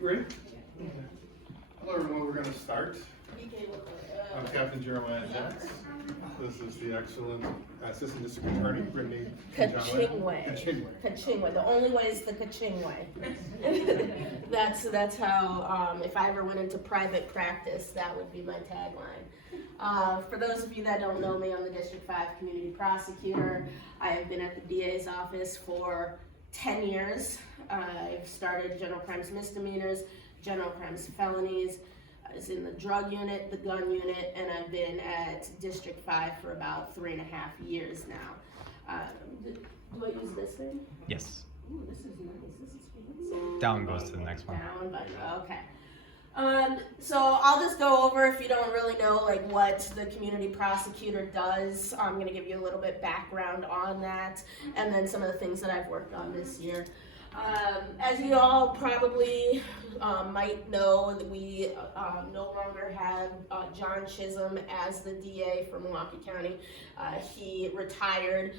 Ready? Hello everyone, we're going to start. I'm Captain Jeremiah Jacks. This is the excellent Assistant District Attorney, Brittany Kaching-way. The only way is the Kaching-way. That's how, if I ever went into private practice, that would be my tagline. For those of you that don't know me, I'm the District 5 Community Prosecutor. I have been at the DA's office for 10 years. I've started general crimes misdemeanors, general crimes felonies. I was in the drug unit, the gun unit, and I've been at District 5 for about 3.5 years now. Do I use this thing? Yes. Ooh, this is nice. This is fancy. Down goes to the next one. Down, but okay. So I'll just go over, if you don't really know like what the community prosecutor does, I'm going to give you a little bit background on that, and then some of the things that I've worked on this year. As you all probably might know, that we no longer have John Chisholm as the DA for Milwaukee County. He retired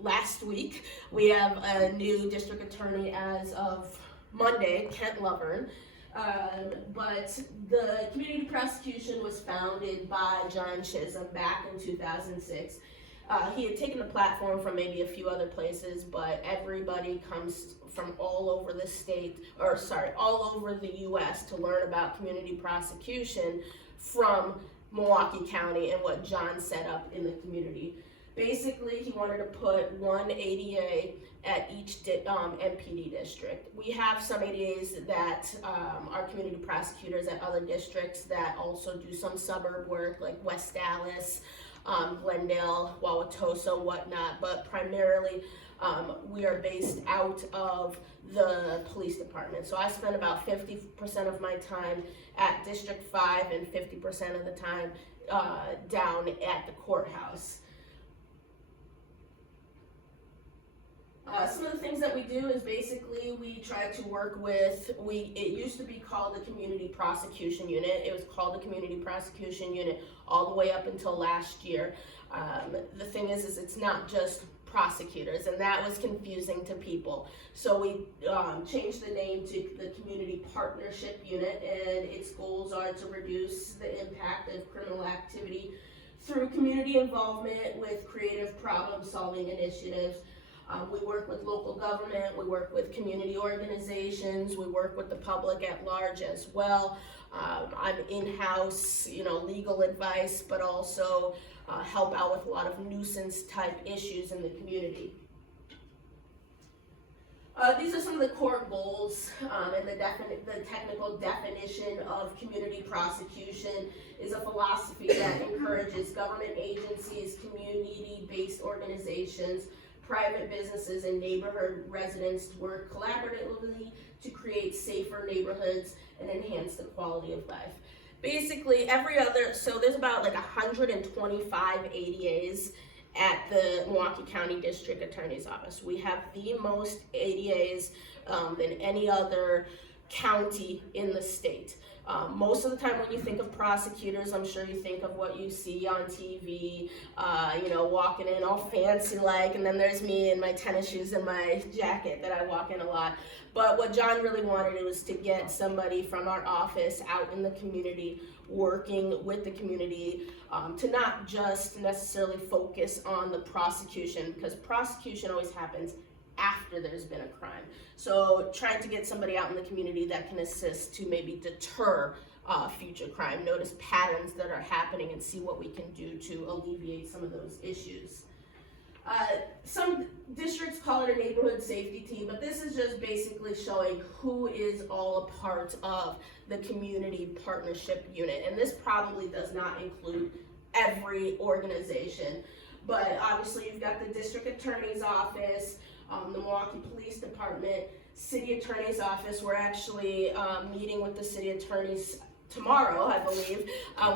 last week. We have a new district attorney as of Monday, Kent Lovern. But the community prosecution was founded by John Chisholm back in 2006. He had taken the platform from maybe a few other places, but everybody comes from all over the state, all over the U.S. to learn about community prosecution from Milwaukee County and what John set up in the community. Basically, he wanted to put one ADA at each MPD district. We have some ADAs that are community prosecutors at other districts that also do some suburb work, like West Dallas, Glendale, Wauwatosa, whatnot, but primarily we are based out of the police department. So I spend about 50% of my time at District 5 and 50% of the time down at the courthouse. Some of the things that we do is basically we try to work with, it used to be called the Community Prosecution Unit. It was called the Community Prosecution Unit all the way up until last year. The thing is it's not just prosecutors, and that was confusing to people. So we changed the name to the Community Partnership Unit, and its goals are to reduce the impact of criminal activity through community involvement with creative problem-solving initiatives. We work with local government, we work with community organizations, we work with the public at large as well. I'm in-house, legal advice, but also help out with a lot of nuisance type issues in the community. These are some of the core goals, and the technical definition of community prosecution is a philosophy that encourages government agencies, community-based organizations, private businesses, and neighborhood residents to work collaboratively to create safer neighborhoods and enhance the quality of life. Basically, so there's about like 125 ADAs at the Milwaukee County District Attorney's Office. We have the most ADAs than any other county in the state. Most of the time when you think of prosecutors, I'm sure you think of what you see on TV, walking in all fancy like, and then there's me in my tennis shoes and my jacket that I walk in a lot. But what John really wanted was to get somebody from our office out in the community, working with the community, to not just necessarily focus on the prosecution, because prosecution always happens after there's been a crime. So trying to get somebody out in the community that can assist to maybe deter future crime, notice patterns that are happening, and see what we can do to alleviate some of those issues. Some districts call it a neighborhood safety team, but this is just basically showing who is all a part of the community partnership unit. And this probably does not include every organization, but obviously you've got the district attorney's office, the Milwaukee Police Department, City Attorney's Office. We're actually meeting with the city attorneys tomorrow, I believe.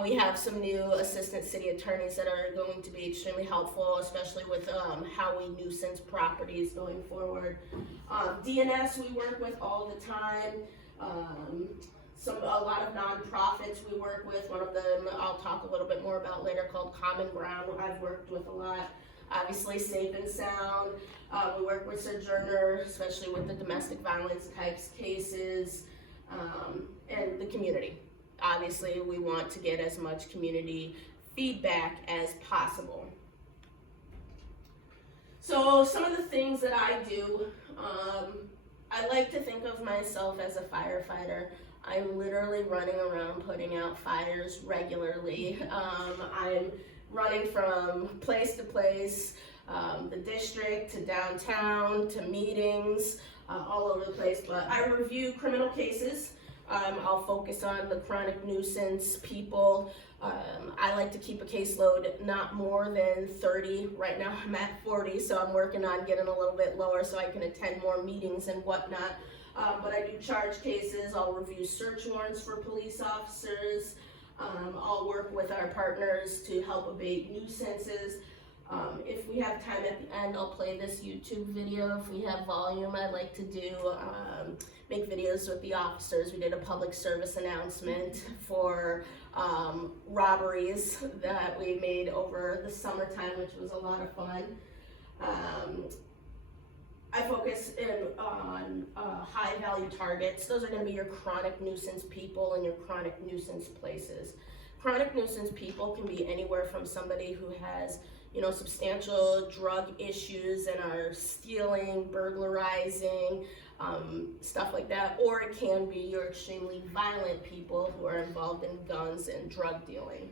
We have some new assistant city attorneys that are going to be extremely helpful, especially with how we nuisance properties going forward. DNS we work with all the time. A lot of nonprofits we work with. One of them I'll talk a little bit more about later, called Common Ground, I've worked with a lot. Obviously Safe and Sound. We work with Sojourner, especially with the domestic violence types cases. and the community. Obviously, we want to get as much community feedback as possible. So some of the things that I do, I like to think of myself as a firefighter. I'm literally running around putting out fires regularly. I'm running from place to place, the district to downtown to meetings, all over the place. But I review criminal cases. I'll focus on the chronic nuisance people. I like to keep a caseload not more than 30. Right now I'm at 40, so I'm working on getting a little bit lower so I can attend more meetings and whatnot. But I do charge cases. I'll review search warrants for police officers. I'll work with our partners to help abate nuisances. If we have time at the end, I'll play this YouTube video. If we have volume, I like to do make videos with the officers. We did a public service announcement for robberies that we made over the summertime, which was a lot of fun. I focus on high value targets. Those are going to be your chronic nuisance people and your chronic nuisance places. Chronic nuisance people can be anywhere from somebody who has, substantial drug issues and are stealing, burglarizing, stuff like that, or it can be your extremely violent people who are involved in guns and drug dealing.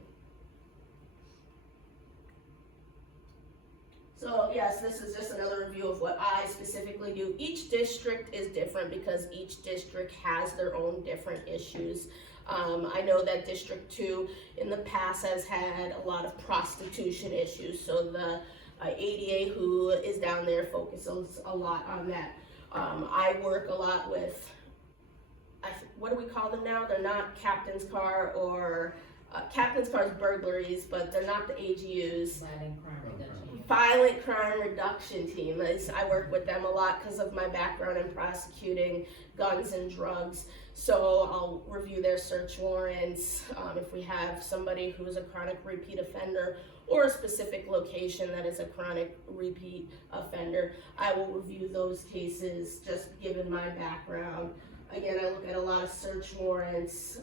So yes, this is just another review of what I specifically do. Each district is different because each district has their own different issues. I know that District 2 in the past has had a lot of prostitution issues, so the ADA who is down there focuses a lot on that. I work a lot with, what do we call them now? They're not Captain's Car or Captain's Car's burglaries, but they're not the AGUs. Violent crime reduction team. I work with them a lot because of my background in prosecuting guns and drugs. So I'll review their search warrants. If we have somebody who's a chronic repeat offender or a specific location that is a chronic repeat offender, I will review those cases just given my background. Again, I look at a lot of search warrants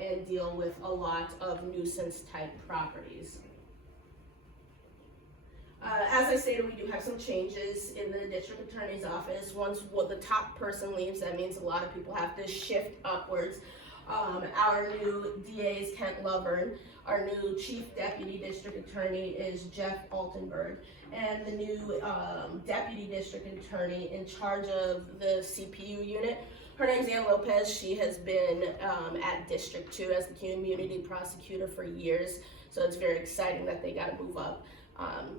and deal with a lot of nuisance type properties. As I stated, we do have some changes in the district attorney's office. Once the top person leaves, that means a lot of people have to shift upwards. Our new DA is Kent Lovern. Our new chief deputy district attorney is Jeff Altenberg. And the new deputy district attorney in charge of the CPU unit, her name's Ann Lopez. She has been at District 2 as the community prosecutor for years. So it's very exciting that they got to move up.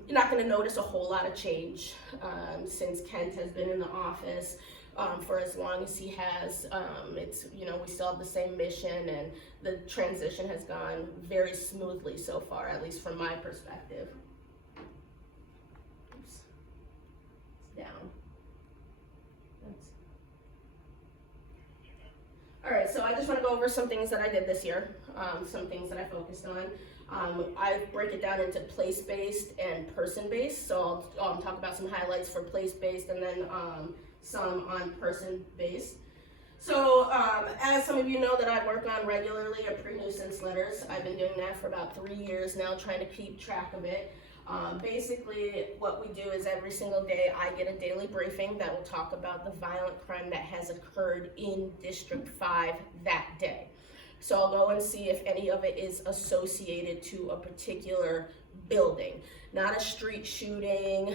You're not going to notice a whole lot of change since Kent has been in the office for as long as he has. We still have the same mission, and the transition has gone very smoothly so far, at least from my perspective. Oops. It's down. All right, so I just want to go over some things that I did this year, some things that I focused on. I break it down into place-based and person-based, so I'll talk about some highlights for place-based and then some on person-based. So as some of you know that I work on regularly are pre-nuisance letters. I've been doing that for about 3 years now, trying to keep track of it. Basically, what we do is every single day I get a daily briefing that will talk about the violent crime that has occurred in District 5 that day. So I'll go and see if any of it is associated to a particular building, not a street shooting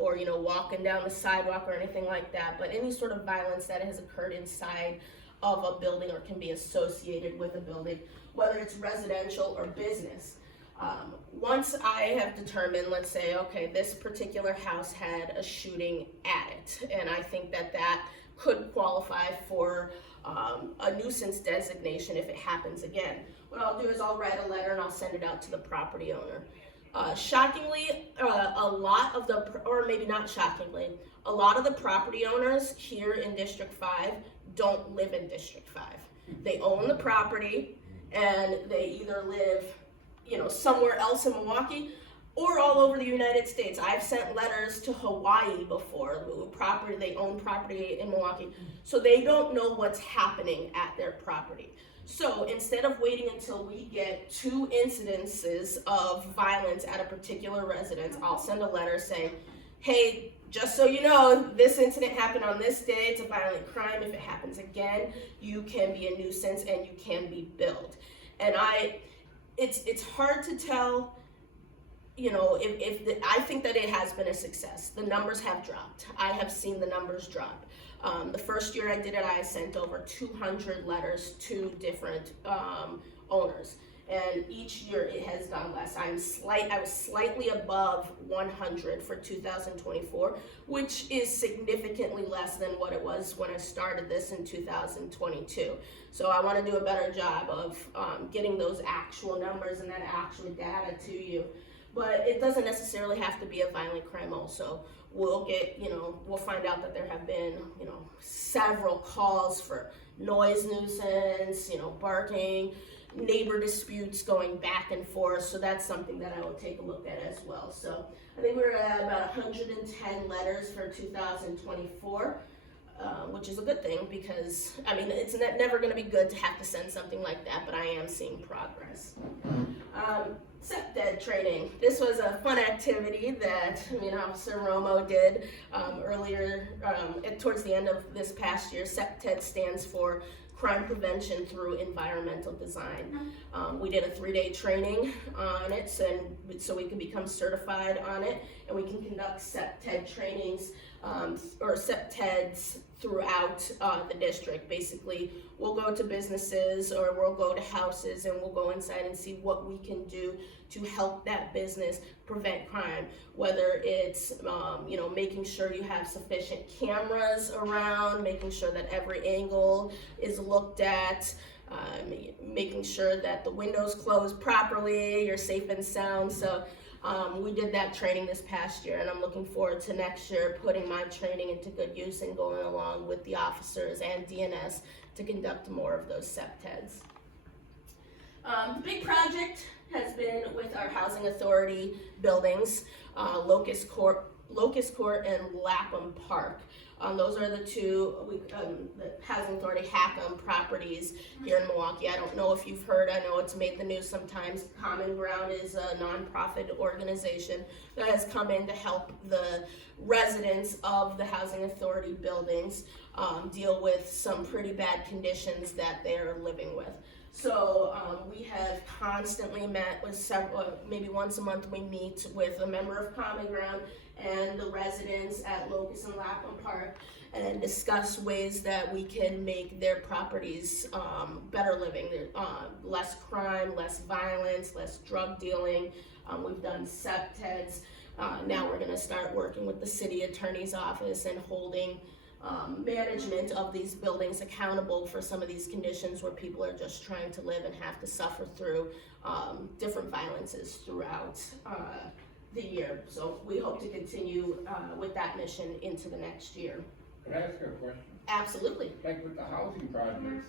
or walking down the sidewalk or anything like that, but any sort of violence that has occurred inside of a building or can be associated with a building, whether it's residential or business. Once I have determined, let's say, okay, this particular house had a shooting at it, and I think that could qualify for a nuisance designation if it happens again. What I'll do is I'll write a letter and I'll send it out to the property owner. Shockingly, a lot of or maybe not shockingly, a lot of the property owners here in District 5 don't live in District 5. They own the property and they either live somewhere else in Milwaukee. or all over the United States. I've sent letters to Hawaii before. They own property in Milwaukee, so they don't know what's happening at their property. So instead of waiting until we get 2 incidences of violence at a particular residence, I'll send a letter saying, hey, just so you know, this incident happened on this day, it's a violent crime. If it happens again, you can be a nuisance and you can be billed. And it's hard to tell, you know, I think that it has been a success. The numbers have dropped. I have seen the numbers drop. The first year I did it, I sent over 200 letters to different owners. And each year it has gone less. I was slightly above 100 for 2024, which is significantly less than what it was when I started this in 2022. So I want to do a better job of getting those actual numbers and that actual data to you. But it doesn't necessarily have to be a violent crime also. We'll find out that there have been, several calls for noise nuisance, barking, neighbor disputes going back and forth. So that's something that I will take a look at as well. So I think we're at about 110 letters for 2024. Which is a good thing because, it's never going to be good to have to send something like that, but I am seeing progress. SEPTED training. This was a fun activity that Officer Romo did earlier, towards the end of this past year. SEPTED stands for Crime Prevention Through Environmental Design. We did a 3-day training on it, so we can become certified on it, and we can conduct SEPTED trainings or SEPTEDs throughout the district. Basically, we'll go to businesses or we'll go to houses and we'll go inside and see what we can do to help that business prevent crime, whether it's making sure you have sufficient cameras around, making sure that every angle is looked at, making sure that the windows close properly, you're safe and sound. So we did that training this past year, and I'm looking forward to next year putting my training into good use and going along with the officers and DNS to conduct more of those SEPTEDs. The big project has been with our housing authority buildings, Locust Court and Lapham Park. Those are the two the housing authority Hackham properties here in Milwaukee. I don't know if you've heard, I know it's made the news sometimes. Common Ground is a nonprofit organization that has come in to help the residents of the housing authority buildings deal with some pretty bad conditions that they're living with. So we have constantly met with several, maybe once a month we meet with a member of Common Ground and the residents at Locust and Lapham Park and discuss ways that we can make their properties better living, less crime, less violence, less drug dealing. We've done SEPTEDs. Now we're going to start working with the city attorney's office and holding management of these buildings accountable for some of these conditions where people are just trying to live and have to suffer through different violences throughout the year. So we hope to continue with that mission into the next year. Could I ask you a question? Absolutely. Like with the housing projects,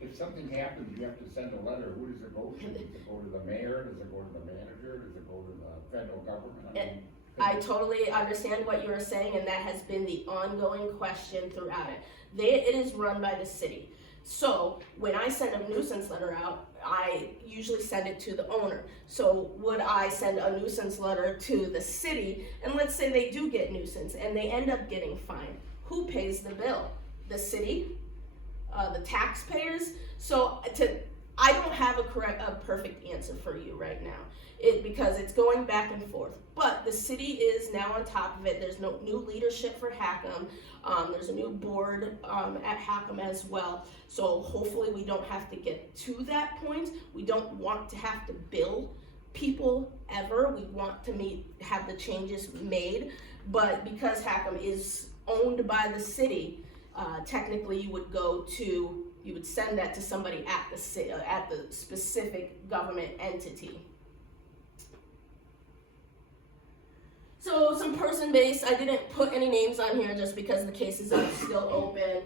if something happens, you have to send a letter. Who does it go to? Does it go to the mayor? Does it go to the manager? Does it go to the federal government? I totally understand what you were saying, and that has been the ongoing question throughout it. It is run by the city. So when I send a nuisance letter out, I usually send it to the owner. So would I send a nuisance letter to the city, and let's say they do get nuisance and they end up getting fined? Who pays the bill? The city? The taxpayers? So I don't have a perfect answer for you right now. Because it's going back and forth. But the city is now on top of it. There's no new leadership for Hackham. There's a new board at Hackham as well. So hopefully we don't have to get to that point. We don't want to have to bill people ever. We want to have the changes made. But because Hackham is owned by the city, technically you would send that to somebody at the specific government entity. So some person-based, I didn't put any names on here just because the cases are still open.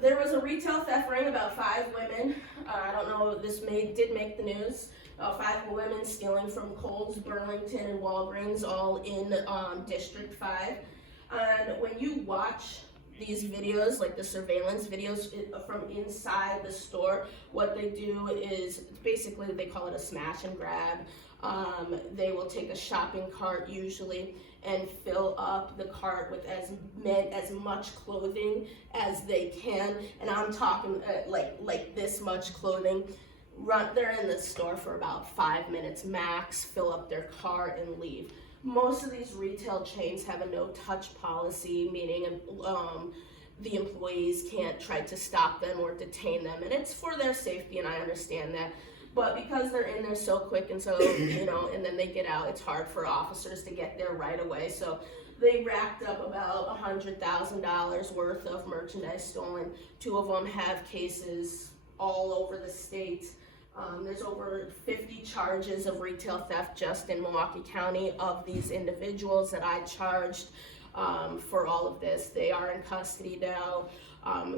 There was a retail theft ring, about 5 women. I don't know, this did make the news. 5 women stealing from Kohl's, Burlington, and Walgreens, all in District 5. And when you watch these videos, like the surveillance videos from inside the store, what they do is basically they call it a smash and grab. They will take a shopping cart usually and fill up the cart with as much clothing as they can, and I'm talking like this much clothing. They're in the store for about 5 minutes max, fill up their cart and leave. Most of these retail chains have a no-touch policy, meaning the employees can't try to stop them or detain them, and it's for their safety, and I understand that. But because they're in there so quick and so, and then they get out, it's hard for officers to get there right away. So they racked up about $100,000 worth of merchandise stolen. 2 of them have cases all over the state. There's over 50 charges of retail theft just in Milwaukee County of these individuals that I charged for all of this. They are in custody now,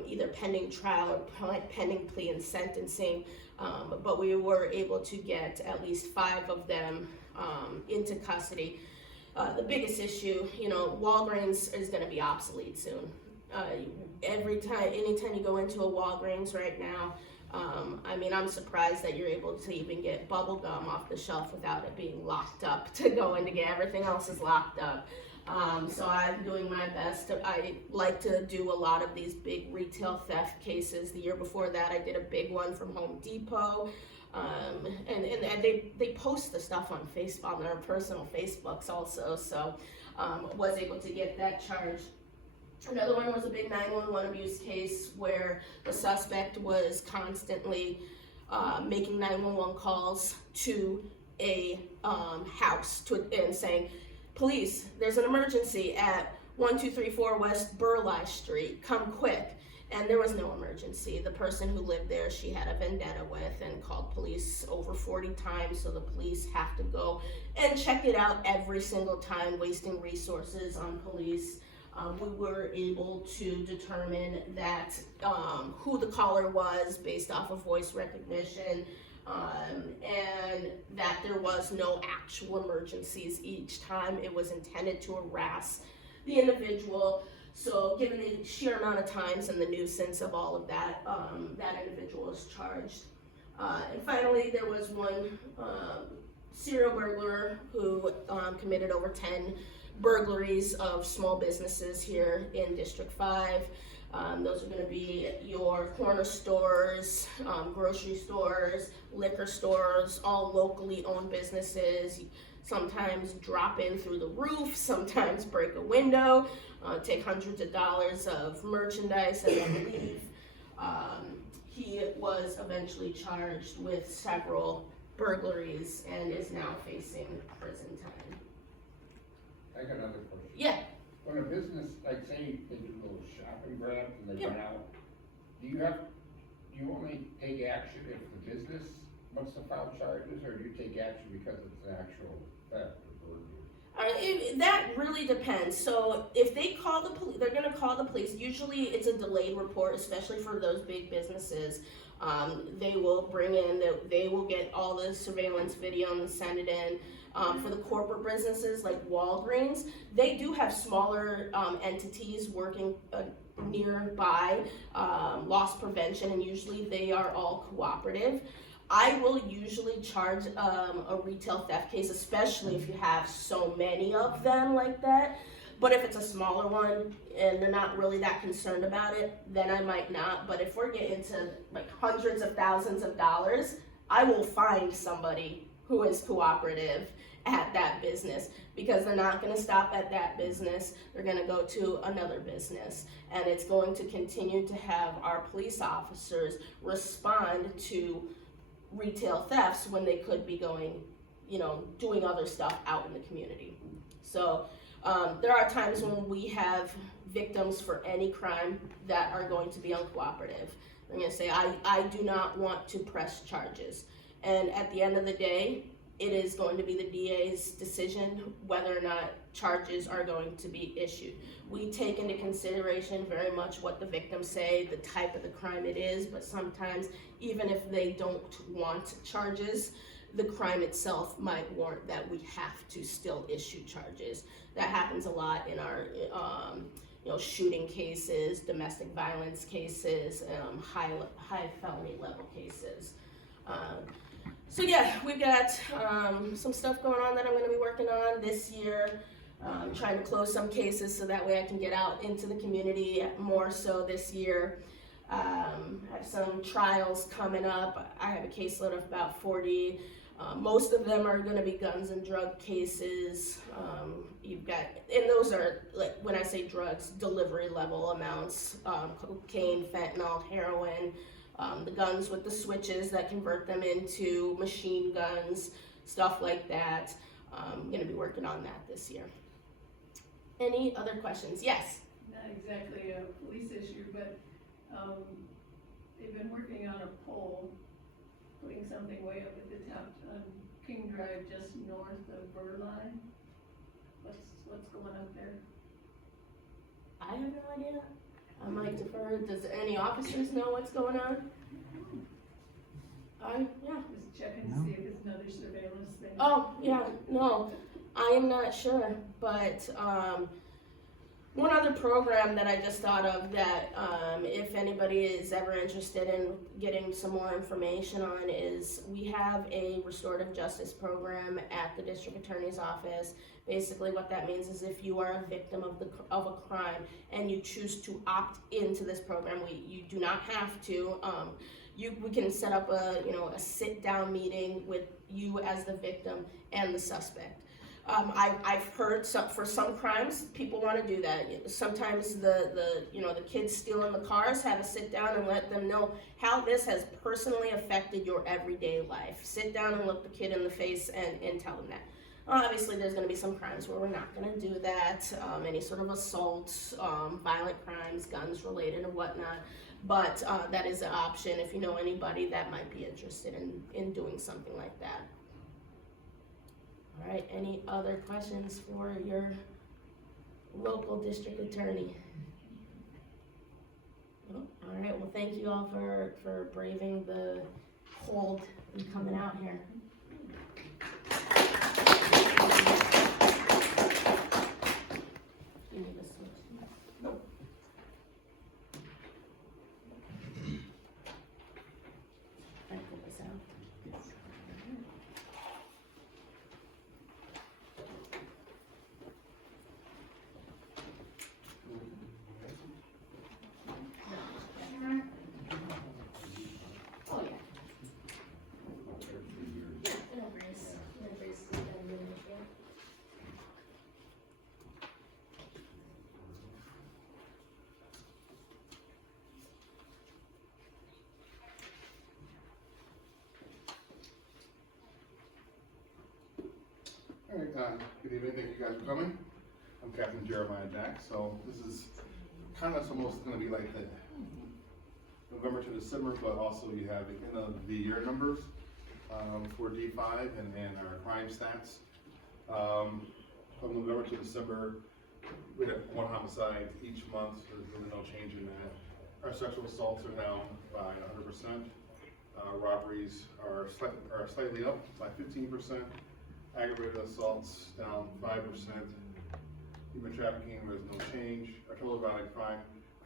either pending trial or pending plea and sentencing. But we were able to get at least 5 of them into custody. The biggest issue, Walgreens is going to be obsolete soon. Anytime you go into a Walgreens right now, I'm surprised that you're able to even get bubble gum off the shelf without it being locked up to go in to get. Everything else is locked up. So I'm doing my best. I like to do a lot of these big retail theft cases. The year before that, I did a big one from Home Depot. And they post the stuff on Facebook, on their personal Facebooks also. So was able to get that charge. Another one was a big 911 abuse case where the suspect was constantly making 911 calls to a house and saying, "Police, there's an emergency at 1234 West Burleigh Street, come quick." And there was no emergency. The person who lived there, she had a vendetta with and called police over 40 times, so the police have to go and check it out every single time, wasting resources on police. We were able to determine that who the caller was based off of voice recognition, and that there was no actual emergencies each time. It was intended to harass the individual. So given the sheer amount of times and the nuisance of all of that, that individual was charged. And finally, there was one serial burglar who committed over 10 burglaries of small businesses here in District 5. Those are going to be your corner stores, grocery stores, liquor stores, all locally owned businesses. Sometimes drop in through the roof, sometimes break a window, take hundreds of dollars of merchandise and then leave. He was eventually charged with several burglaries and is now facing prison time. I got another question. Yeah. When a business, like say they do those shopping grabs and they run out, do you only take action if the business wants to file charges, or do you take action because it's an actual theft or burglary? That really depends. So if they call the police, they're going to call the police. Usually it's a delayed report, especially for those big businesses. They will bring in, they will get all the surveillance video and send it in. For the corporate businesses like Walgreens, they do have smaller entities working nearby, loss prevention, and usually they are all cooperative. I will usually charge a retail theft case, especially if you have so many of them like that. But if it's a smaller one and they're not really that concerned about it, then I might not. But if we're getting to like hundreds of thousands of dollars, I will find somebody who is cooperative at that business, because they're not going to stop at that business. They're going to go to another business, and it's going to continue to have our police officers respond to retail thefts when they could be going, doing other stuff out in the community. So there are times when we have victims for any crime that are going to be uncooperative. I'm going to say, I do not want to press charges. And at the end of the day, it is going to be the DA's decision whether or not charges are going to be issued. We take into consideration very much what the victims say, the type of the crime it is, but sometimes even if they don't want charges, the crime itself might warrant that we have to still issue charges. That happens a lot in our shooting cases, domestic violence cases, high felony level cases. So yeah, we've got some stuff going on that I'm going to be working on this year, trying to close some cases so that way I can get out into the community more so this year. I have some trials coming up. I have a caseload of about 40. Most of them are going to be guns and drug cases. And those are, like, when I say drugs, delivery level amounts, cocaine, fentanyl, heroin, the guns with the switches that convert them into machine guns, stuff like that. I'm going to be working on that this year. Any other questions? Yes? Not exactly a police issue, but they've been working on a pole, putting something way up at the top on King Drive, just north of Burline. What's going up there? I have no idea. I might defer. Does any officers know what's going on? Yeah. Just checking to see if it's another surveillance thing. Oh, yeah, no, I am not sure, but, one other program that I just thought of that, if anybody is ever interested in getting some more information on is we have a restorative justice program at the district attorney's office. Basically what that means is if you are a victim of a crime and you choose to opt into this program, you do not have to, we can set up a sit-down meeting with you as the victim and the suspect. I've heard for some crimes, people want to do that. Sometimes the kids stealing the cars, have a sit down and let them know how this has personally affected your everyday life. Sit down and look the kid in the face and tell them that. Obviously, there's going to be some crimes where we're not going to do that, any sort of assaults, violent crimes, guns related or whatnot. But that is an option if you know anybody that might be interested in doing something like that. All right, any other questions for your local district attorney? No? All right, well, thank you all for braving the cold and coming out here. You need this one. Nope. I pull this out. Oh, yeah. No brace. No brace. All right, good evening, thank you guys for coming. I'm Captain Jeremiah Jack, so this is kind of almost going to be like the November to December, but also you have the end of the year numbers for D5 and our crime stats. From November to December, we had one homicide each month, there's really no change in that. Our sexual assaults are down by 100%. Robberies are slightly up by 15%. Aggravated assaults down 5%. Human trafficking, there's no change. Our total violent crime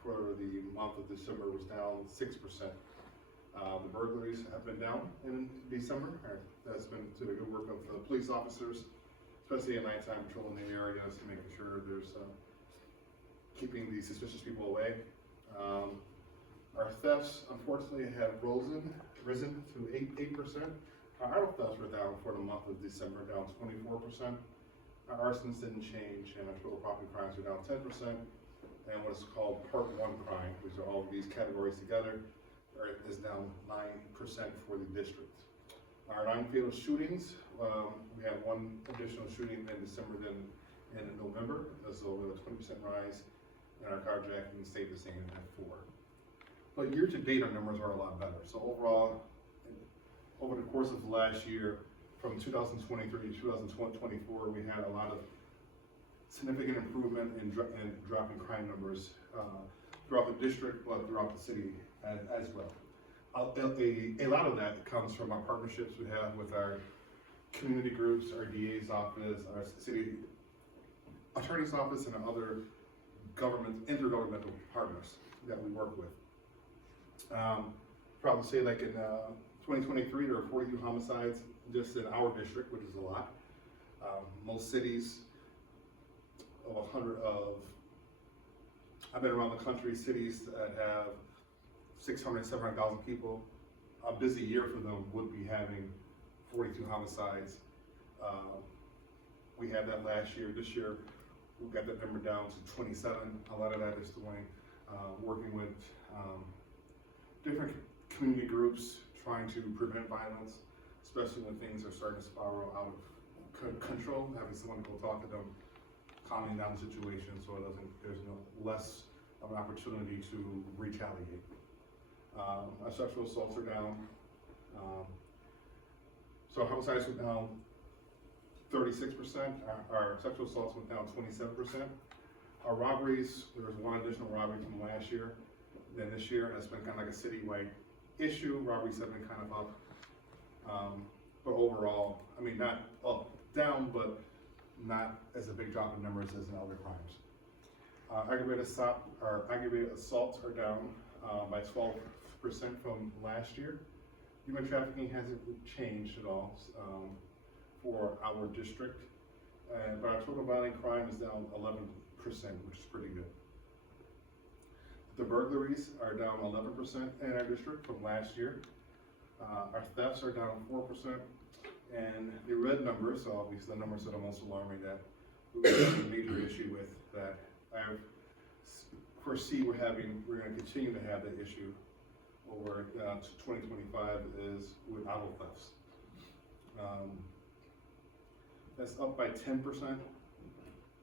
for the month of December was down 6%. The burglaries have been down in December. That's been to the good work of the police officers, especially at nighttime patrolling the areas to making sure there's keeping these suspicious people away. Our thefts, unfortunately, have risen to 8%. Our auto thefts were down for the month of December, down 24%. Our arsons didn't change, and our total property crimes are down 10%. And what's called Part 1 crime, which are all of these categories together, is down 9% for the district. Our non-fatal shootings, we had one additional shooting in December than in November, so we had a 20% rise, and our carjacking stayed the same at 4. But year to date, our numbers are a lot better. So overall, over the course of last year, from 2023 to 2024, we had a lot of significant improvement in dropping crime numbers throughout the district, but throughout the city as well. A lot of that comes from our partnerships we have with our community groups, our DA's office, our city attorney's office, and other intergovernmental partners that we work with. Proud to say, like in 2023, there were 42 homicides just in our district, which is a lot. Most cities I've been around the country, cities that have 600, 700,000 people, a busy year for them would be having 42 homicides. We had that last year. This year, we got that number down to 27. A lot of that is doing working with different community groups, trying to prevent violence, especially when things are starting to spiral out of control. Having someone go talk to them, calming down the situation so there's less of an opportunity to retaliate. Our sexual assaults are down. So homicides went down 36%. Our sexual assaults went down 27%. Our robberies, there was one additional robbery from last year than this year, and it's been kind of like a citywide issue. Robberies have been kind of up. But overall, I mean, not up, down, but not as a big drop in numbers as in other crimes. Aggravated assaults are down by 12% from last year. Human trafficking hasn't changed at all for our district, but our total violent crime is down 11%, which is pretty good. The burglaries are down 11% in our district from last year. Our thefts are down 4%, and the red numbers, so obviously the numbers that are most alarming that we have a major issue with, that I foresee we're going to continue to have that issue over to 2025, is with auto thefts. That's up by 10%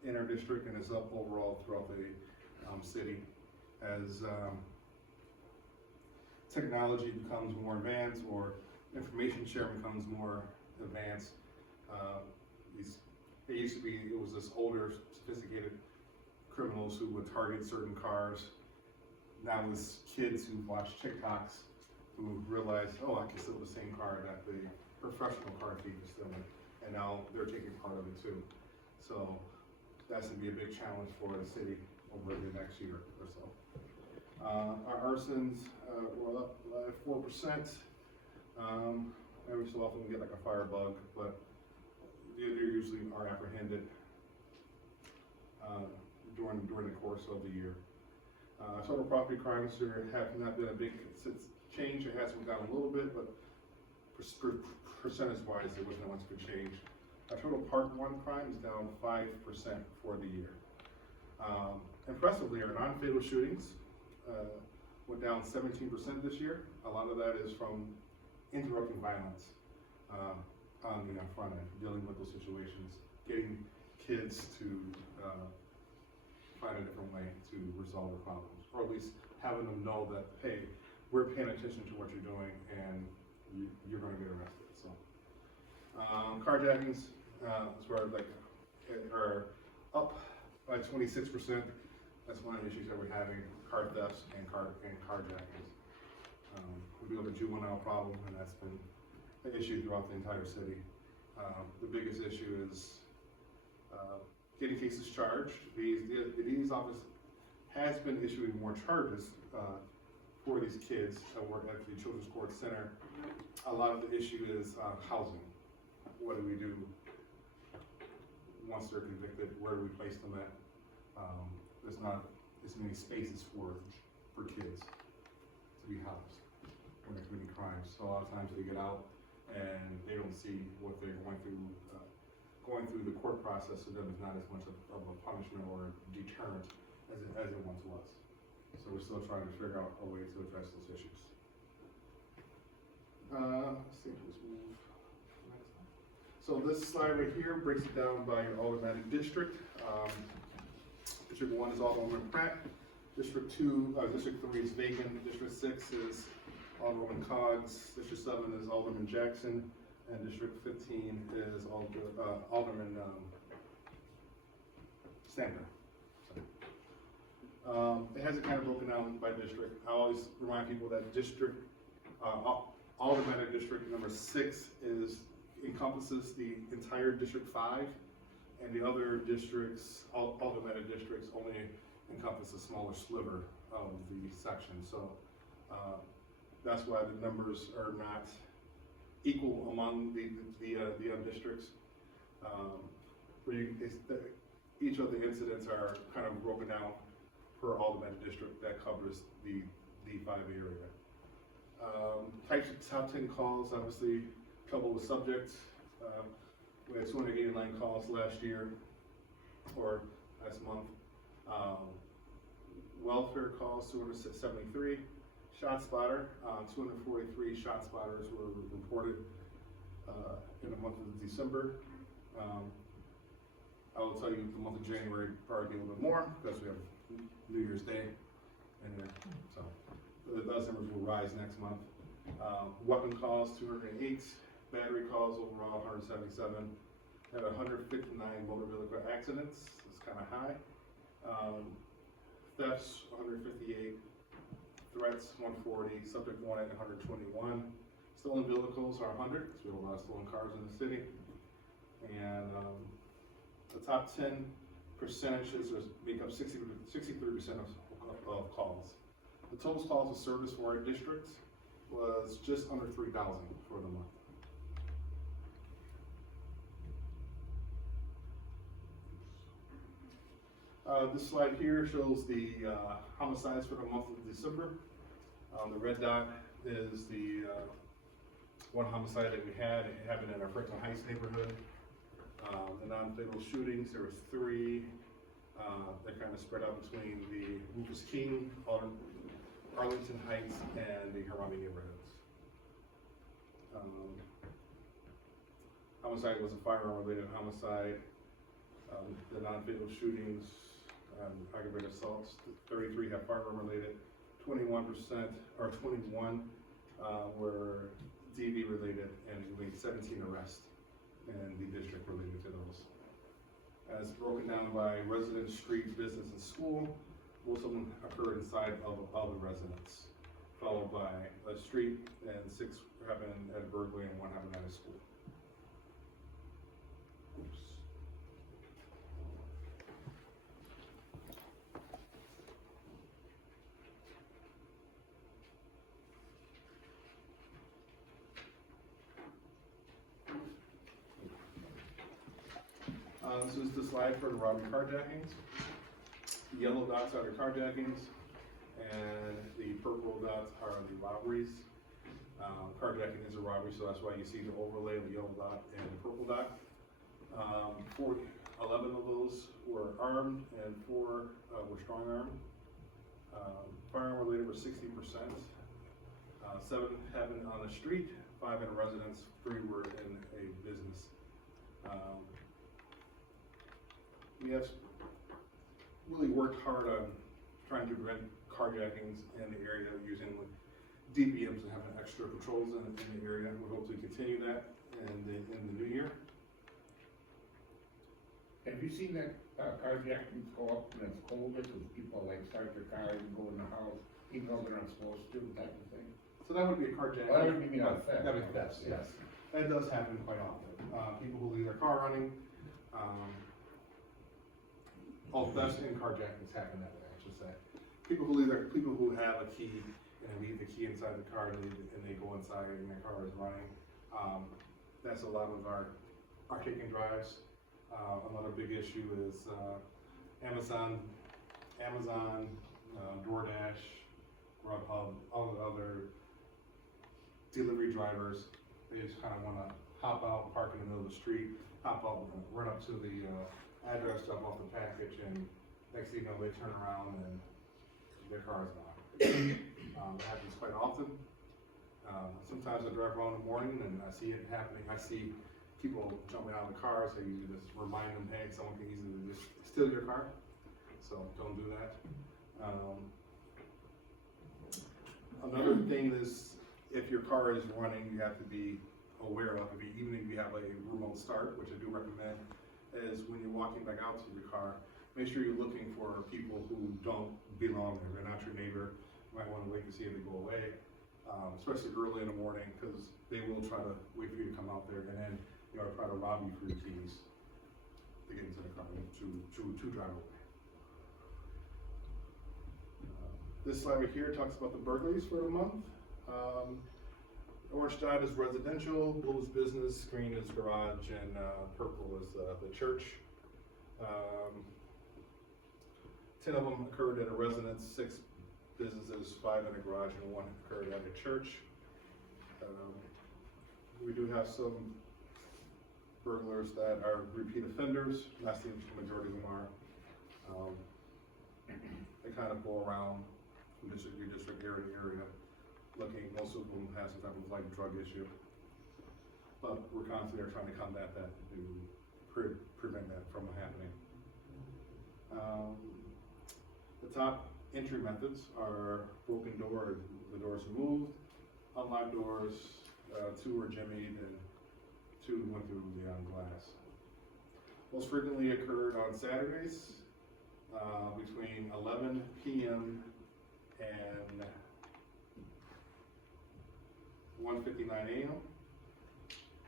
in our district, and it's up overall throughout the city as technology becomes more advanced, or information sharing becomes more advanced. It was this older, sophisticated criminals who would target certain cars. Now it's kids who watch TikToks who realize, oh, I can steal the same car that the professional car thief is stealing, and now they're taking part of it too. So that's going to be a big challenge for the city over the next year or so. Our arsons were up by 4%. Every so often we get like a fire bug, but they usually are apprehended during the course of the year. Total property crimes have not been a big change. It has gone down a little bit, but percentage-wise, there wasn't much of a change. Our total Part 1 crime is down 5% for the year. Impressively, our non-fatal shootings went down 17% this year. A lot of that is from interrupting violence on the front end, dealing with those situations, getting kids to find a different way to resolve the problems, or at least having them know that, hey, we're paying attention to what you're doing, and you're going to get arrested. So, carjackings are up by 26%. That's one of the issues that we're having: car thefts and carjackings. We do have a juvenile problem, and that's been an issue throughout the entire city. The biggest issue is getting cases charged. The DA's office has been issuing more charges for these kids that work at the Children's Court Center. A lot of the issue is housing. What do we do once they're convicted? Where do we place them at? There's not as many spaces for kids to be housed when they're committing crimes. So a lot of times they get out and they don't see what they're going through. Going through the court process to them is not as much of a punishment or a deterrent as it once was. So we're still trying to figure out a way to address those issues. Let's see, let's move. So this slide right here breaks it down by your automatic district. District 1 is Alderman Pratt. District 3 is vacant. District 6 is Alderman Coggs. District 7 is Alderman Jackson. and District 15 is Alderman Stamper. It has it kind of broken down by district. I always remind people that Alderman District number 6 encompasses the entire District 5, and the other districts, Alderman districts, only encompass a smaller sliver of the section. So that's why the numbers are not equal among the districts. Each of the incidents are kind of broken down per Alderman district that covers the D5 area. Types of top 10 calls, obviously trouble with subjects. We had 289 calls last year, or last month. Welfare calls, 273. ShotSpotter, 243 ShotSpotters were reported in the month of December. I will tell you the month of January probably a little bit more because we have New Year's Day in there. So those numbers will rise next month. Weapon calls, 208. Battery calls overall, 177. Had 159 motor vehicle accidents. It's kind of high. Thefts, 158. Threats, 140. Subject wanted, 121. Stolen vehicles are 100, because we have a lot of stolen cars in the city. And the top 10 percentages make up 63% of calls. The total calls of service for our district was just under 3,000 for the month. This slide here shows the homicides for the month of December. The red dot is the one homicide that we had. It happened in our Franklin Heights neighborhood. The non-fatal shootings, there were 3. They're kind of spread out between the Lucas King, Arlington Heights, and the Harami neighborhoods. Homicide was a firearm-related homicide. The non-fatal shootings, aggravated assaults, 33 have firearm-related, 21% or 21 were DV-related, and we made 17 arrests in the district related to those. As broken down by residence, street, business, and school, most of them occurred inside of the residence, followed by a street, and 6 happened at Berkeley and 1 happened at a school. Oops. This is the slide for the robbery carjackings. The yellow dots are the carjackings, and the purple dots are the robberies. Carjacking is a robbery, so that's why you see the overlay of the yellow dot and the purple dot. 11 of those were armed, and 4 were strong armed. Firearm related were 60%. 7 happened on the street, 5 in a residence, 3 were in a business. We have really worked hard on trying to prevent carjackings in the area using DPMs and having extra patrols in the area. We hope to continue that in the new year. Have you seen that carjackings go up when it's colder, because people like start their car and go in the house, even though they're not supposed to, type of thing? So that would be a carjacking. Well, that would be not theft. That would be theft, yes. That does happen quite often. People who leave their car running, thefts and carjackings happen that way, I should say. People who have a key and leave the key inside the car and they go inside and their car is running. That's a lot of our kick and drives. Another big issue is Amazon, DoorDash, Grubhub, all the other delivery drivers. They just kind of want to hop out, park in the middle of the street, hop out, and run up to the address, drop off the package, and next thing you know, they turn around and their car is gone. It happens quite often. Sometimes I drive around in the morning and I see it happening. I see people jumping out of the cars. I usually just remind them, hey, someone can easily just steal your car, so don't do that. Another thing is, if your car is running, you have to be aware of, even if you have a remote start, which I do recommend, is when you're walking back out to your car, make sure you're looking for people who don't belong there. They're not your neighbor. You might want to wait to see if they go away, especially early in the morning, because they will try to wait for you to come out there, and then try to rob you for your keys to get into the car to drive away. This slide right here talks about the burglaries for the month. Orange dot is residential, blue is business, green is garage, and purple is the church. 10 of them occurred at a residence, 6 businesses, 5 in a garage, and 1 occurred at a church. We do have some burglars that are repeat offenders. Not the majority of them are. They kind of go around from your district area to area looking. Most of them have some type of like drug issue, but we're constantly trying to combat that to prevent that from happening. The top entry methods are broken door, the doors removed, unlocked doors, 2 were jimmied, and 2 went through the glass. Most frequently occurred on Saturdays between 11 p.m. and 1:59 a.m.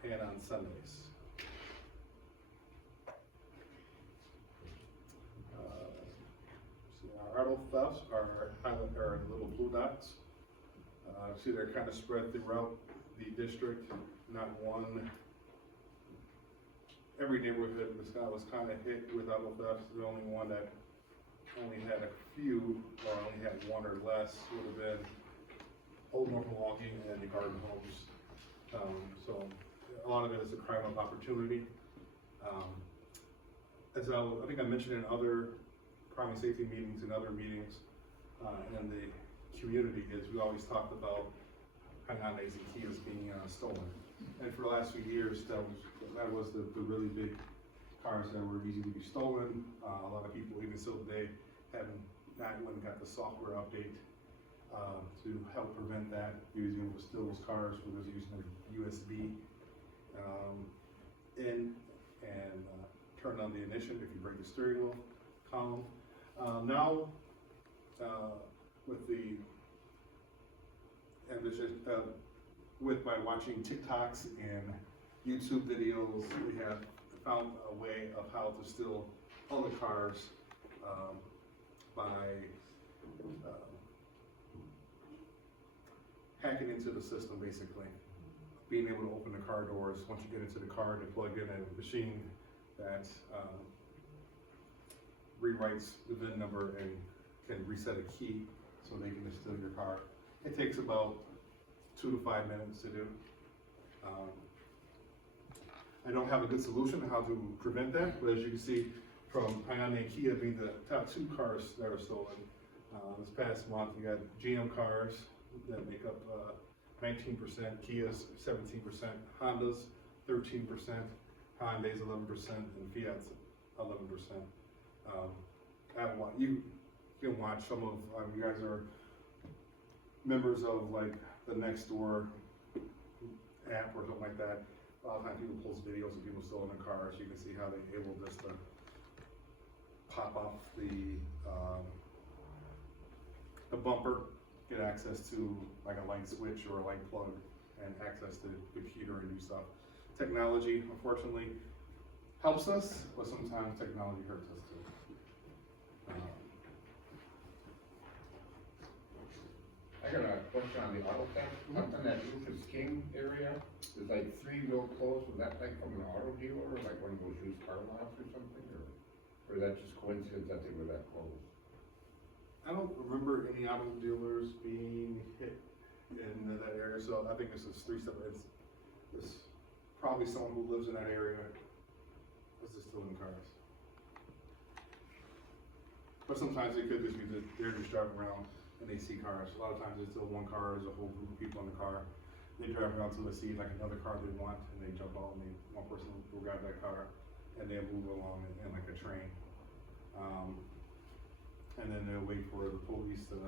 and on Sundays. Our auto thefts are little blue dots. See, they're kind of spread throughout the district. Not one. Every neighborhood in Wisconsin was kind of hit with auto thefts. The only one that only had a few, or only had 1 or less, would have been Old North Milwaukee and the Garden Homes. So a lot of it is a crime of opportunity. As I think I mentioned in other crime and safety meetings and other meetings in the community, is we always talked about Hyundais and Kias being stolen. And for the last few years, that was the really big cars that were easy to be stolen. A lot of people, even still today, haven't got the software update to help prevent that, using those cars where they're using a USB in and turn on the ignition if you break the steering wheel column. Now, by watching TikToks and YouTube videos, we have found a way of how to steal other cars by hacking into the system, basically. Being able to open the car doors. Once you get into the car, to plug in a machine that rewrites the VIN number and can reset a key so they can steal your car. It takes about 2 to 5 minutes to do. I don't have a good solution on how to prevent that, but as you can see from Hyundai and Kia being the top 2 cars that are stolen, this past month we got GM cars that make up 19%, Kias 17%, Hondas 13%, Hyundai's 11%, and Fiat's 11%. You can watch some of, you guys are members of like the Nextdoor app or something like that. A lot of times people post videos of people stealing their cars. You can see how they're able just to pop off the bumper, get access to like a light switch or a light plug, and access to the computer and do stuff. Technology, unfortunately, helps us, but sometimes technology hurts us too. I got a question on the auto theft. Up in that Lucas King area, there's like 3 real close. Was that like from an auto dealer, or like one of those used car lots or something, or is that just coincidence that they were that close? I don't remember any auto dealers being hit in that area, so I think this is 3 separate. It's probably someone who lives in that area was just stealing cars. But sometimes it could just be that they're just driving around and they see cars. A lot of times it's still one car, there's a whole group of people in the car. They drive around until they see like another car they want, and they jump out, and one person will grab that car, and they move along in like a train. And then they'll wait for the police to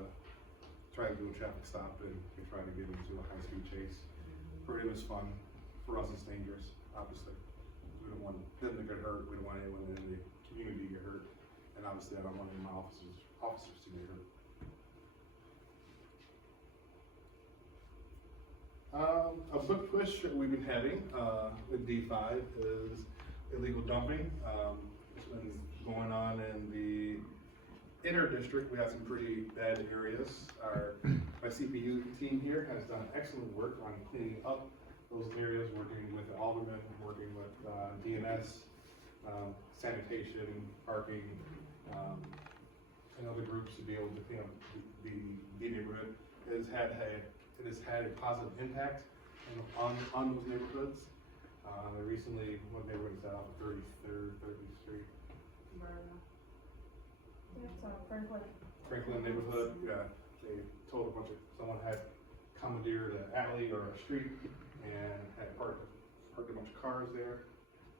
try to do a traffic stop and try to get into a high-speed chase. For him, it's fun. for us, it's dangerous, obviously. We don't want them to get hurt, we don't want anyone in the community to get hurt, and obviously I don't want any of my officers to get hurt. A book push that we've been having, with D5 is illegal dumping. It's been going on in the inner district. We have some pretty bad areas. My CPU team here has done excellent work on cleaning up those areas, working with aldermen, working with DNS, sanitation, parking, and other groups to be able to clean up the neighborhood. It has had a positive impact on those neighborhoods. Recently, what neighborhood is that off of 33rd, 30th Street? Franklin neighborhood, yeah. They told someone had commandeered an alley or a street and had parked a bunch of cars there.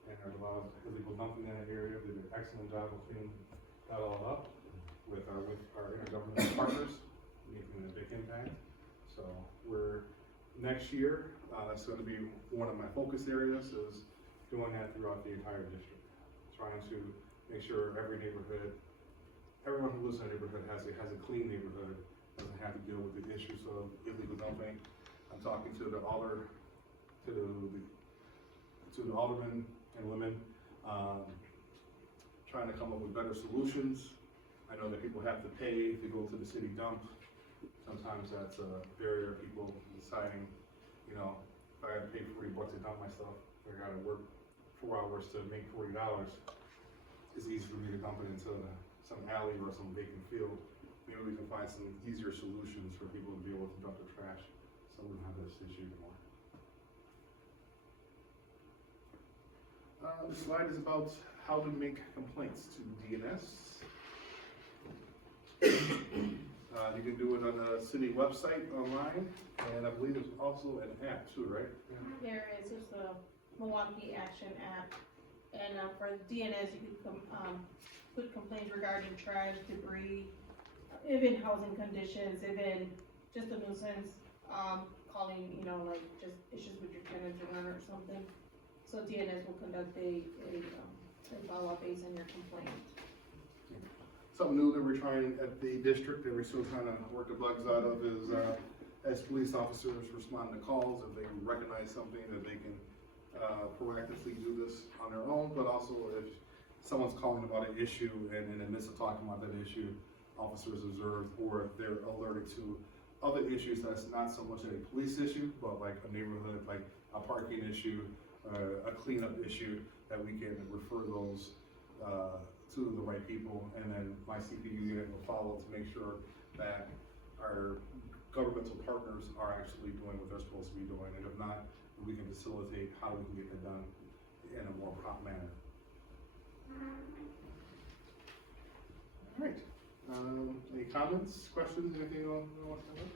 And there's a lot of illegal dumping in that area. They did an excellent job of cleaning that all up with our intergovernmental partners, making a big impact. So next year, that's going to be one of my focus areas, is doing that throughout the entire district. Trying to make sure every neighborhood, everyone who lives in a neighborhood has a clean neighborhood, doesn't have to deal with the issues of illegal dumping. I'm talking to the aldermen and women, trying to come up with better solutions. I know that people have to pay to go to the city dump. Sometimes that's a barrier, people deciding, you know, if I gotta pay $40 to dump my stuff, I gotta work 4 hours to make $40. It's easy for me to dump it into some alley or some vacant field. Maybe we can find some easier solutions for people to be able to dump their trash, so we don't have this issue anymore. The slide is about how to make complaints to DNS. You can do it on the city website online, and I believe there's also an app too, right? There is, it's the Milwaukee Action app, and for DNS, you can put complaints regarding trash, debris, even housing conditions, even just a nuisance, calling, you know, like just issues with your tenants or something. So DNS will conduct a follow-up based on your complaint. Something new that we're trying at the district, that we're still trying to work the bugs out of, is as police officers respond to calls, if they recognize something, that they can proactively do this on their own, but also if someone's calling about an issue and in the midst of talking about that issue, officers observe, or they're alerted to other issues that's not so much a police issue, but like a neighborhood, like a parking issue, a cleanup issue, that we can refer those to the right people, and then my CPU unit will follow to make sure that our governmental partners are actually doing what they're supposed to be doing, and if not, we can facilitate how we can get that done in a more prompt manner. All right, any comments, questions, anything you want to know?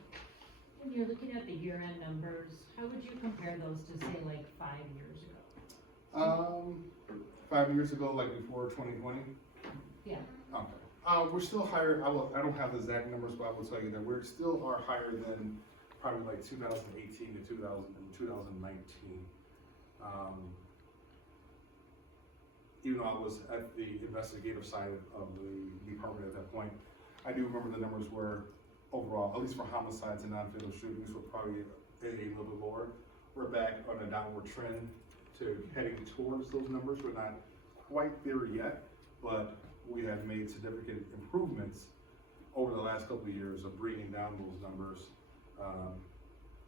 When you're looking at the year-end numbers, how would you compare those to say like 5 years ago? 5 years ago, like before 2020? Yeah. Okay. We're still higher. I don't have the exact numbers, but I will tell you that we're still are higher than probably like 2018 to 2019. Even though I was at the investigative side of the department at that point, I do remember the numbers were overall, at least for homicides and non-fatal shootings, were probably a little bit lower. We're back on a downward trend to heading towards those numbers. We're not quite there yet, but we have made significant improvements over the last couple of years of bringing down those numbers,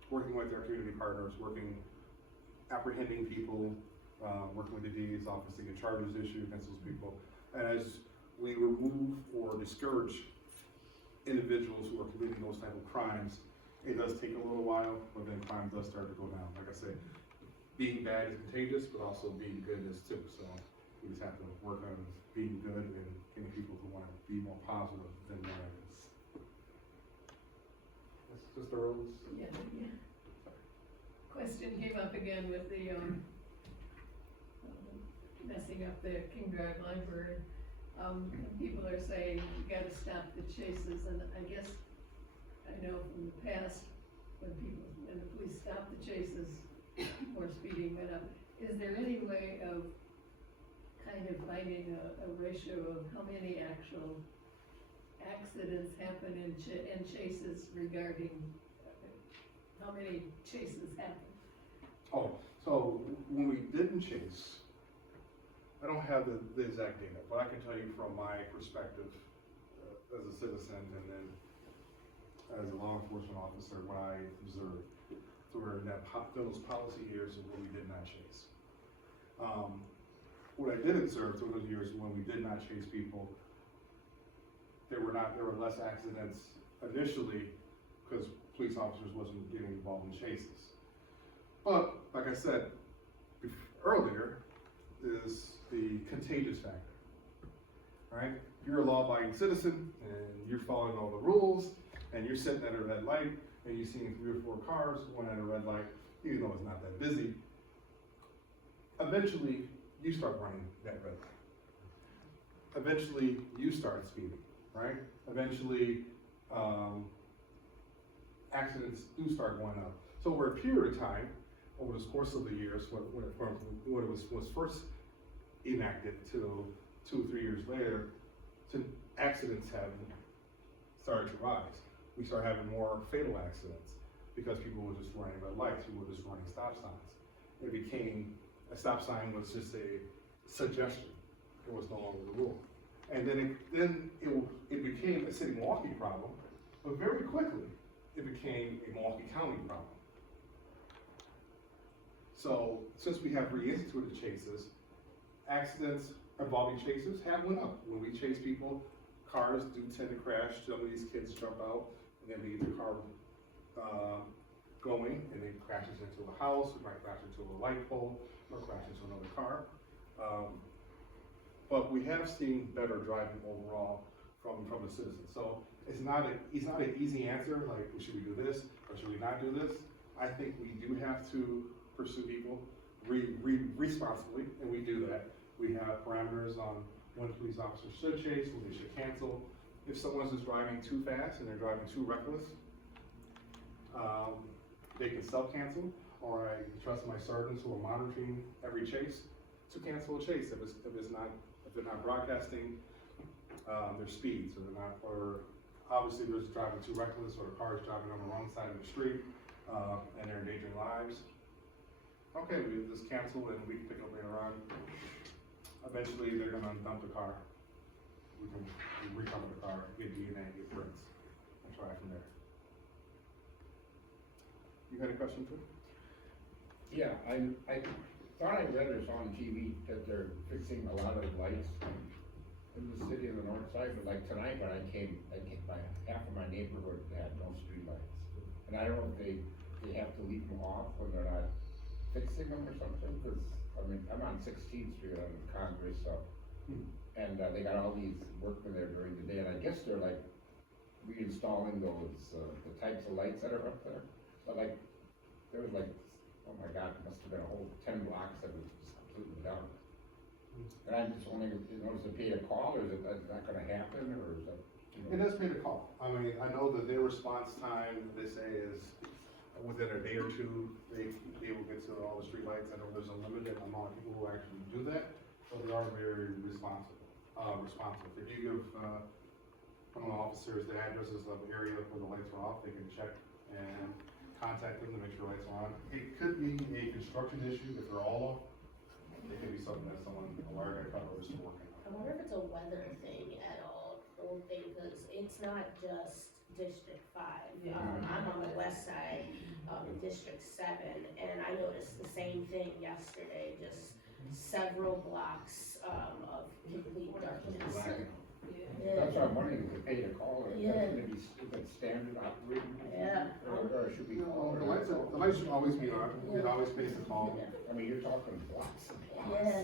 working with our community partners, apprehending people, working with the DA's office to get charges issued against those people. And as we remove or discourage individuals who are committing those type of crimes, it does take a little while, but then crime does start to go down. Like I said, being bad is contagious, but also being good is too. So we just have to work on being good and getting people who want to be more positive than negative. That's just our rules. Yeah. Question came up again with the, messing up the King Drive Library. People are saying you gotta stop the chases, and I guess, I know from the past, when the police stop the chases, more speeding is there any way of kind of finding a ratio of how many actual accidents happen in chases regarding, how many chases happen? Oh, so when we didn't chase, I don't have the exact data, but I can tell you from my perspective as a citizen and then as a law enforcement officer, what I observed during those policy years of when we did not chase. What I did observe through those years when we did not chase people, there were less accidents initially because police officers wasn't getting involved in chases. But like I said earlier, is the contagious factor, right? If you're a law-abiding citizen and you're following all the rules and you're sitting at a red light and you're seeing 3 or 4 cars going at a red light, even though it's not that busy, eventually you start running that red light. Eventually you start speeding, right? Eventually accidents do start going up. So over a period of time, over the course of the years, when it was first enacted to 2 or 3 years later, accidents have started to rise. We start having more fatal accidents because people were just running red lights, people were just running stop signs. It became, a stop sign was just a suggestion. It was no longer the rule. And then it became a city Milwaukee problem, but very quickly it became a Milwaukee County problem. So since we have reinstituted chases, accidents involving chases have went up. When we chase people, cars do tend to crash. Some of these kids jump out and then leave the car going, and it crashes into a house, it might crash into a light pole, or crash into another car. But we have seen better driving overall from the citizens. So it's not an easy answer, like should we do this or should we not do this? I think we do have to pursue people responsibly, and we do that. We have parameters on when police officers should chase, when they should cancel. If someone's just driving too fast and they're driving too reckless, they can self-cancel, or I trust my sergeants who are monitoring every chase to cancel a chase if they're not broadcasting their speeds, or obviously they're just driving too reckless, or the car is driving on the wrong side of the street and they're endangering lives. Okay, we just cancel and we can pick up later on. Eventually they're gonna dump the car. We can recover the car, get DNA, get prints, and try from there. You had a question too? Yeah, I thought I read or saw on TV that they're fixing a lot of lights in the city of the north side, but like tonight when I came by, half of my neighborhood had no street lights. And I don't know if they have to leave them off when they're not fixing them or something, because, I mean, I'm on 16th Street on Congress, so, and they got all these workmen there during the day, and I guess they're like reinstalling those, the types of lights that are up there. But like, there was like, oh my God, it must have been a whole 10 blocks that was just completely dark. And I'm just wondering, is it pay to call, or is it not gonna happen, or is that, you know? It does pay to call. I mean, I know that their response time, they say, is within a day or two, they will get to all the streetlights. I know there's a limited amount of people who actually do that, but they are very responsive. If you give one of the officers the addresses of the area where the lights are off, they can check and contact them to make sure lights are on. It could be a construction issue if they're all off. It could be something that a wire guy is working on. I wonder if it's a weather thing at all, because it's not just District 5. I'm on the west side of District 7, and I noticed the same thing yesterday, just several blocks of complete darkness. That's what I'm wondering, if they pay to call, or Yeah. is it standard operating? Yeah. Or should we call? The lights should always be on. It always pays to call. I mean, you're talking blocks and blocks. Yeah.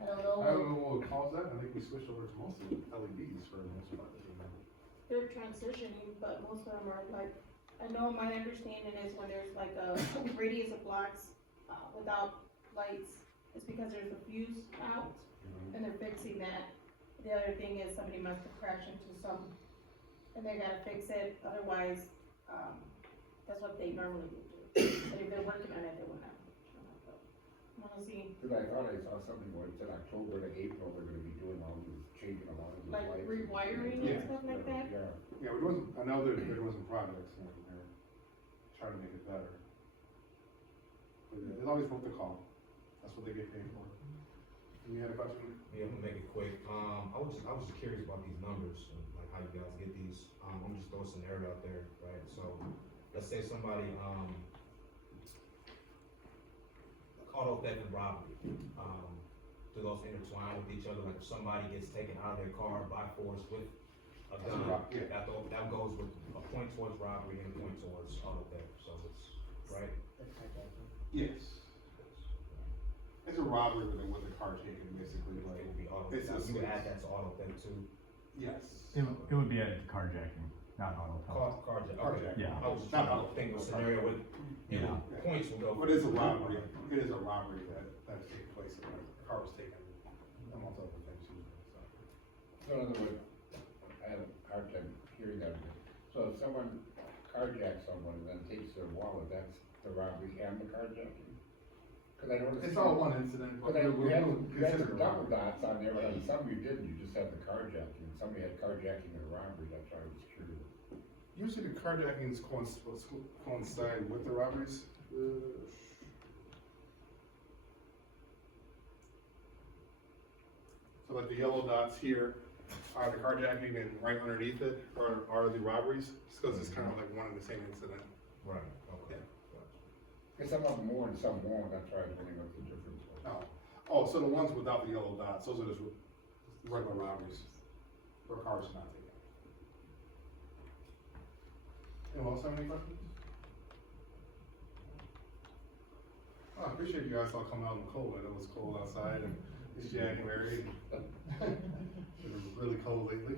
I don't know. I don't know what would cause that. I think we switched over to mostly LEDs for the most part. They're transitioning, but most of them are like, I know my understanding is when there's like a radius of blocks without lights, it's because there's a fuse out and they're fixing that. The other thing is somebody must have crashed into some, and they gotta fix it, otherwise, that's what they normally would do. But if they're working on it, they will not. wanna see, Cause I thought I saw something where it said October to April, we're gonna be doing all these, changing a lot of these like lights. rewiring Yeah. and stuff like that? Yeah, Yeah, we're doing, I know they're doing some projects and they're trying to make it better. But yeah, it's always worth the call, that's what they get paid for. You had a question? Yeah, I'm gonna make it quick. I was just curious about these numbers, and like how you guys get these. I'm gonna just throw a scenario out there, right? So, let's say somebody, auto theft and robbery, do those intertwine with each other? Like if somebody gets taken out of their car by force with a That's a gun, yeah. that goes with a point towards robbery and a point towards auto theft, so it's, right? Yes. It's a robbery with a car taken, basically, It like, would be auto It's theft. a- You would add that to auto theft too. yes. It would be a carjacking, not auto theft. Carjack, Carjack. okay. Yeah. I was just Not trying auto to think of a theft. scenario with, you know, Yeah. points will go. But it is a robbery, that's taking place, and the car was taken, amongst other things, so. so in other words, I have a hard time hearing that. So if someone carjacks someone and then takes their wallet, that's the robbery and the carjacking? Cause I noticed. It's all one incident, but But then you had consider some it a double robbery. dots on there, but on some you didn't, you just had the carjacking, somebody had carjacking and a robbery, that's why I was curious. Usually the carjackings coincide with the robberies. So like the yellow dots here are the carjacking and right underneath it are the robberies, just cause it's kind of like one and the same incident. Right, okay. Cause some of them more and some won't, that's why I was wondering what the difference was. Oh, so the ones without the yellow dots, those are just regular robberies, where cars are not taken. Anyone else have any questions? Oh, I appreciate you guys all coming out in the cold, I know it's cold outside and it's January and it's really cold lately.